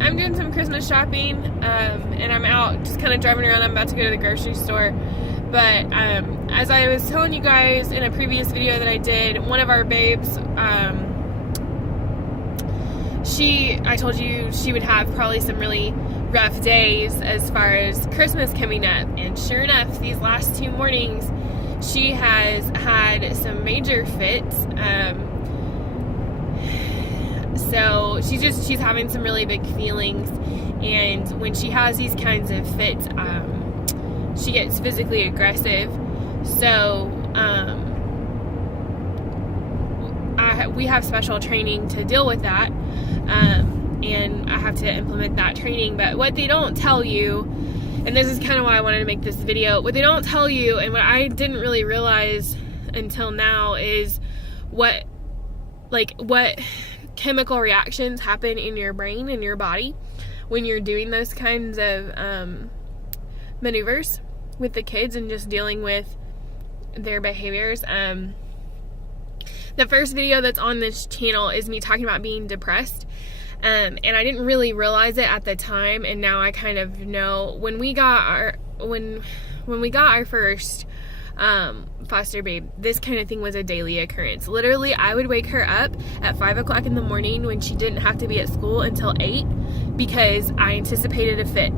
I'm doing some Christmas shopping, and I'm out just kind of driving around. I'm about to go to the grocery store. But as I was telling you guys in a previous video that I did, one of our babes, I told you she would have probably some really rough days as far as Christmas coming up. And sure enough, these last 2 mornings, she has had some major fits. So she's having some really big feelings, and when she has these kinds of fits, she gets physically aggressive. So we have special training to deal with that, and I have to implement that training. But what they don't tell you, and this is kind of why I wanted to make this video, what they don't tell you, and what I didn't really realize until now, is what chemical reactions happen in your brain and your body when you're doing those kinds of maneuvers with the kids and just dealing with their behaviors. The first video that's on this channel is me talking about being depressed, and I didn't really realize it at the time, and now I kind of know. When we got our first foster babe, this kind of thing was a daily occurrence. Literally, I would wake her up at 5 o'clock in the morning when she didn't have to be at school until 8 because I anticipated a fit.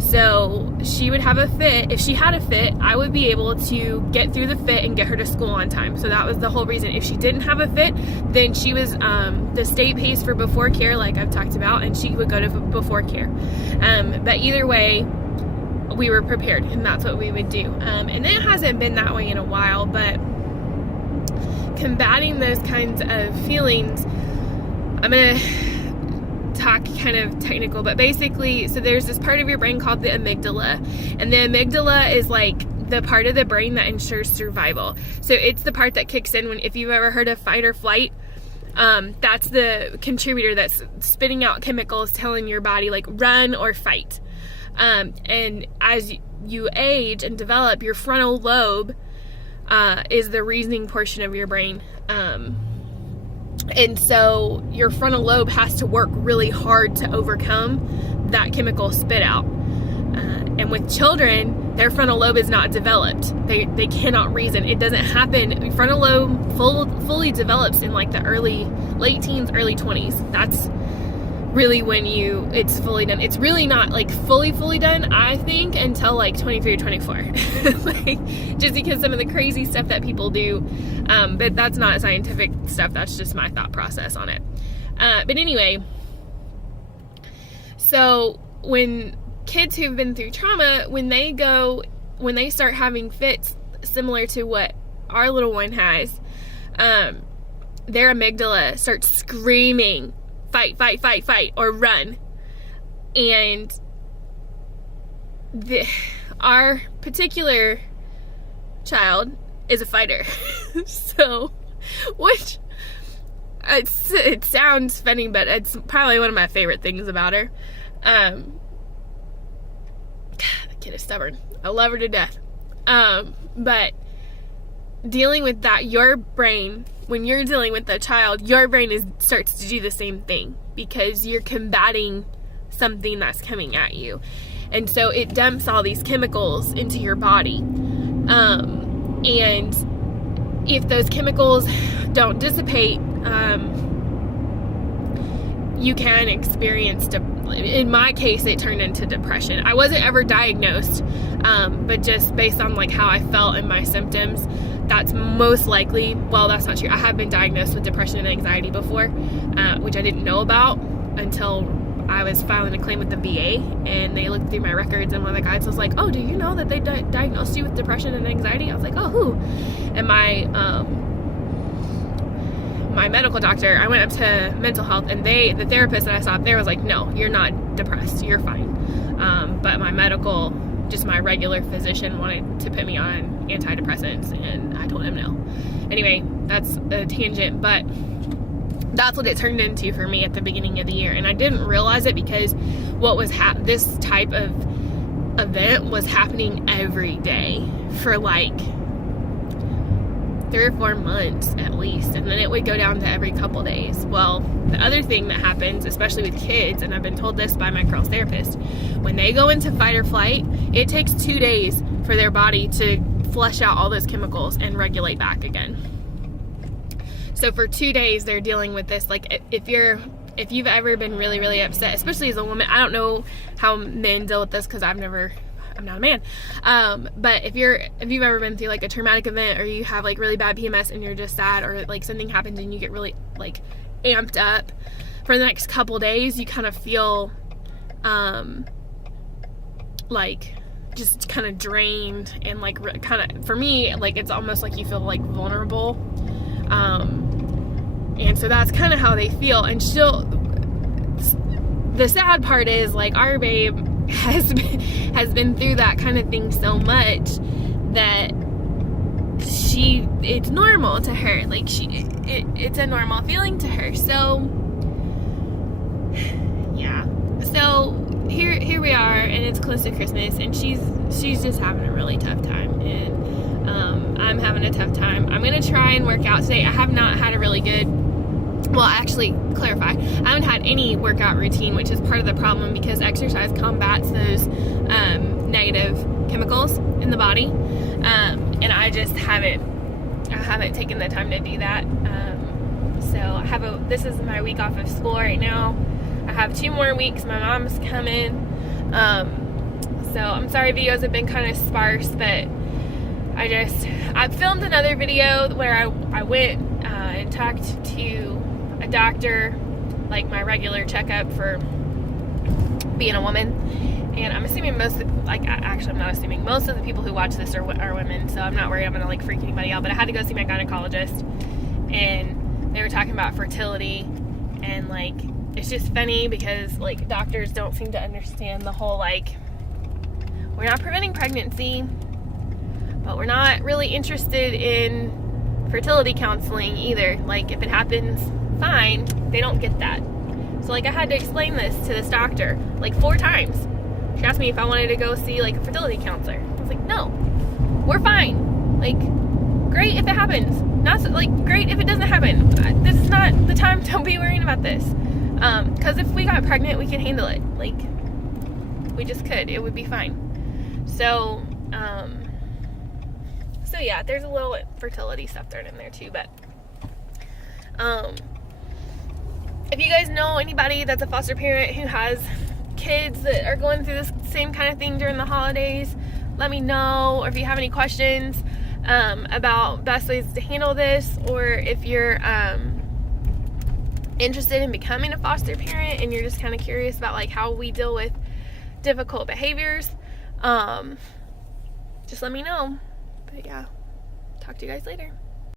So she would have a fit. If she had a fit, I would be able to get through the fit and get her to school on time. So that was the whole reason. If she didn't have a fit, then she was, the state pays for before care, like I've talked about, and she would go to before care. But either way, we were prepared, and that's what we would do. And it hasn't been that way in a while, but combating those kinds of feelings, I'm going to talk kind of technical, but basically, so there's this part of your brain called the amygdala, and the amygdala is like the part of the brain that ensures survival. So it's the part that kicks in if you've ever heard of fight or flight. That's the contributor that's spitting out chemicals telling your body like run or fight. And as you age and develop, your frontal lobe is the reasoning portion of your brain. And so your frontal lobe has to work really hard to overcome that chemical spit out. And with children, their frontal lobe is not developed. They cannot reason. It doesn't happen. Frontal lobe fully develops in like the late teens, early 20s. That's really when it's fully done. It's really not like fully done, I think, until like 23 or 24. Like, just because some of the crazy stuff that people do, but that's not scientific stuff, that's just my thought process on it. But anyway, so when kids who've been through trauma, when they start having fits similar to what our little one has, their amygdala starts screaming, fight, fight, fight, fight, or run. And our particular child is a fighter. So, which, it sounds funny, but it's probably one of my favorite things about her. God, the kid is stubborn. I love her to death. But dealing with that, your brain, when you're dealing with a child, your brain starts to do the same thing because you're combating something that's coming at you. And so it dumps all these chemicals into your body. And if those chemicals don't dissipate, you can experience, in my case, it turned into depression. I wasn't ever diagnosed, but just based on like how I felt and my symptoms, that's most likely, well, that's not true. I have been diagnosed with depression and anxiety before, which I didn't know about until I was filing a claim with the VA, and they looked through my records, and one of the guys was like, oh, do you know that they diagnosed you with depression and anxiety? I was like, oh, who? And my medical doctor, I went up to mental health, and the therapist that I saw up there was like, no, you're not depressed, you're fine. But my regular physician wanted to put me on antidepressants, and I told him no. Anyway, that's a tangent, but that's what it turned into for me at the beginning of the year. And I didn't realize it because what was this type of event was happening every day for like 3 or 4 months at least, and then it would go down to every couple days. Well, the other thing that happens, especially with kids, and I've been told this by my girls therapist, when they go into fight or flight, it takes 2 days for their body to flush out all those chemicals and regulate back again. So for 2 days they're dealing with this. Like, if you've ever been really, really upset, especially as a woman, I don't know how men deal with this because I'm not a man. But if you've ever been through like a traumatic event, or you have like really bad PMS and you're just sad, or like something happens and you get really like amped up for the next couple days, you kind of feel like just kind of drained, and like kind of, for me, like it's almost like you feel like vulnerable. And so that's kind of how they feel. And the sad part is, like, our babe has been through that kind of thing so much that it's normal to her. Like, it's a normal feeling to her. So yeah. So here we are, and it's close to Christmas, and she's just having a really tough time, and I'm having a tough time. I'm gonna try and work out today. I have not had a really good, well, actually, clarify, I haven't had any workout routine, which is part of the problem, because exercise combats those negative chemicals in the body, and I just haven't taken the time to do that. So this is my week off of school right now. I have 2 more weeks. My mom's coming. So I'm sorry videos have been kind of sparse, but I filmed another video where I went and talked to a doctor, like my regular checkup for being a woman. And I'm assuming I'm not assuming, most of the people who watch this are women, so I'm not worried I'm gonna like freak anybody out. But I had to go see my gynecologist, and they were talking about fertility, and like, it's just funny because like doctors don't seem to understand the whole, like, we're not preventing pregnancy, but we're not really interested in fertility counseling either. Like, if it happens, fine. They don't get that. So like, I had to explain this to this doctor like 4 times. She asked me if I wanted to go see like a fertility counselor. I was like, no, we're fine. Like, great if it happens. Not so, like, great if it doesn't happen. This is not the time to be worrying about this. Because if we got pregnant, we can handle it. Like, we just could. It would be fine. So yeah, there's a little fertility stuff thrown in there too. But if you guys know anybody that's a foster parent who has kids that are going through this same kind of thing during the holidays, let me know. Or if you have any questions about best ways to handle this, or if you're interested in becoming a foster parent and you're just kind of curious about like how we deal with difficult behaviors, just let me know. But yeah, talk to you guys later.